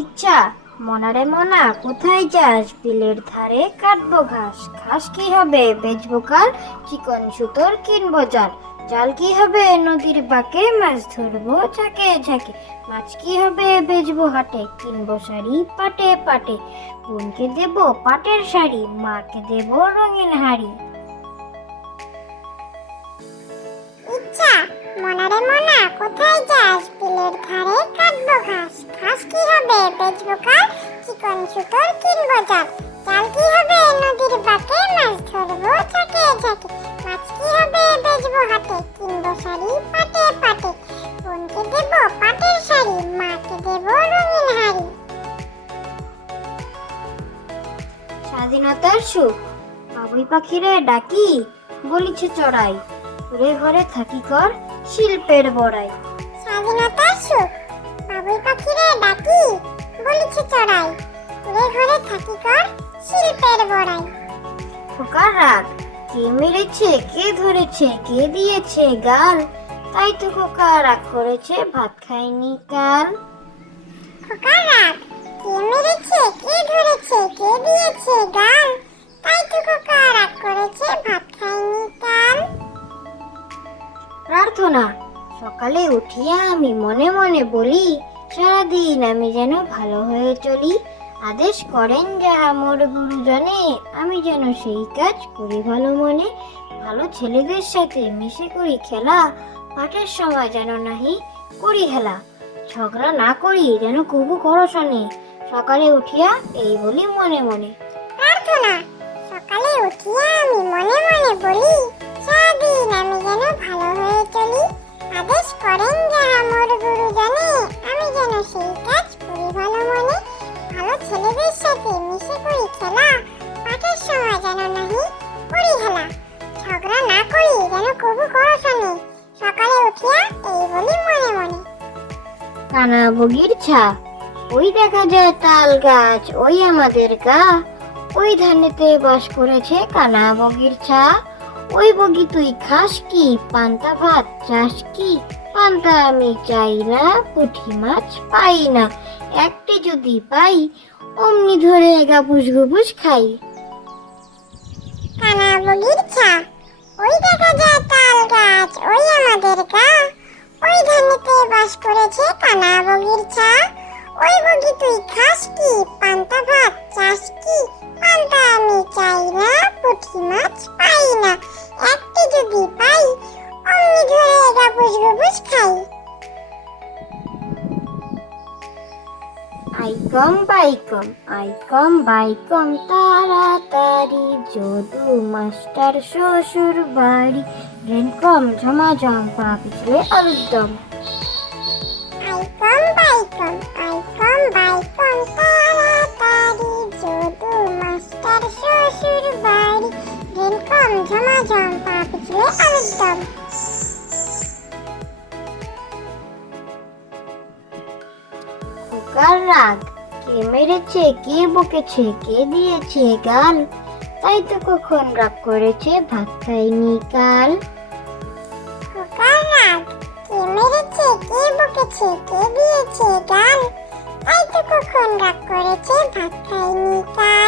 ইচ্ছা মনারে মনা কোথায় যাস বিলের ধারে কাটবো ঘাস ঘাস কি হবে বেচবো কাল চিকন সুতোর কিনবো জাল জাল কি হবে নদীর বাঁকে মাছ ধরবো ঝাঁকে ঝাঁকে মাছ কি হবে বেচবো হাটে কিনবো শাড়ি পাটে পাটে বোনকে দেব পাটের শাড়ি মাকে দেব রঙিন হাড়ি গাছের ধারে ঘাস ঘাস কি হবে কাল চিকন সুতোর কি হবে নদীর বাঁকে মাছ ধরবো ঝাঁকে ঝাঁকে মাছ কি হবে বেচবো হাতে কিনবো শাড়ি পাটে পাটে বোনকে দেবো পাটের শাড়ি মাকে রঙিন হাড়ি স্বাধীনতার সুখ বাবুই পাখিরে ডাকি বলিছে চড়াই ঘরে ঘরে থাকি কর শিল্পের বড়াই স্বাধীনতার সুখ বাবুই পাখিরে ডাকি বলিছে চড়াই ওরে ঘরে থাকি কর শিল্পের বড়াই খোকার রাগ কে মেরেছে কে ধরেছে কে দিয়েছে গাল তাই তো খোকা রাগ করেছে ভাত খায়নি কাল খোকার রাগ কে মেরেছে কে ধরেছে কে দিয়েছে গাল তাই তো খোকা রাগ করেছে ভাত খায়নি কাল প্রার্থনা সকালে উঠিয়া আমি মনে মনে বলি সারাদিন আমি যেন ভালো হয়ে চলি আদেশ করেন যা মোর গুরুজনে আমি যেন সেই কাজ করি ভালো মনে ভালো ছেলেদের সাথে মিশে করি খেলা পাঠের সময় যেন নাহি করি খেলা ঝগড়া না করি যেন কুবু করসনে সকালে উঠিয়া এই বলি মনে মনে প্রার্থনা সকালে উঠিয়া আমি মনে মনে বলি সারাদিন আমি যেন ছেলেদের সাথে মিশে করি খেলা পাঠের সময় যেন নাহি করি হেলা ঝগড়া না করি যেন কবু করো শোনে সকালে উঠিয়া এই বলি মনে মনে কানা বগির ছা ওই দেখা যায় তাল গাছ ওই আমাদের গা ওই ধানেতে বাস করেছে কানা বগির ছা ওই বগি তুই খাস কি পান্তা ভাত চাস কি পান্তা আমি চাই না পুঁটি মাছ পাই না একটি যদি পাই অমনি ধরে গাপুস গুপুস খাই কানা বগির ছা ওই দেখা যায় তাল গাছ ওই আমাদের গা ওই ধানেতে বাস করেছে কানা বগির ছা ওই বগি তুই খাস কি পান্তা ভাত চাস কি পান্তা আমি চাই না পুঠি মাছ পাই না একটি যদি পাই অমনি ধরে গাপুস গুপুস খাই আইকম বাইকম আইকম বাইকম তাড়াতাড়ি যদু মাস্টার শ্বশুর বাড়ি রেনকম ঝমাঝম পা পিছলে আলুরদম আইকম বাইকম আইকম বাইকম তাড়াতাড়ি যদু মাস্টার শ্বশুর বাড়ি রেনকম ঝমাঝম পা পিছলে আলুরদম কার রাগ কে মেরেছে কে বকেছে কে দিয়েছে গাল তাই তো কখন রাগ করেছে ভাত খাইনি কাল কার রাগ বকেছে কে দিয়েছে গাল তাই তো কখন রাগ করেছে ভাত খাইনি কাল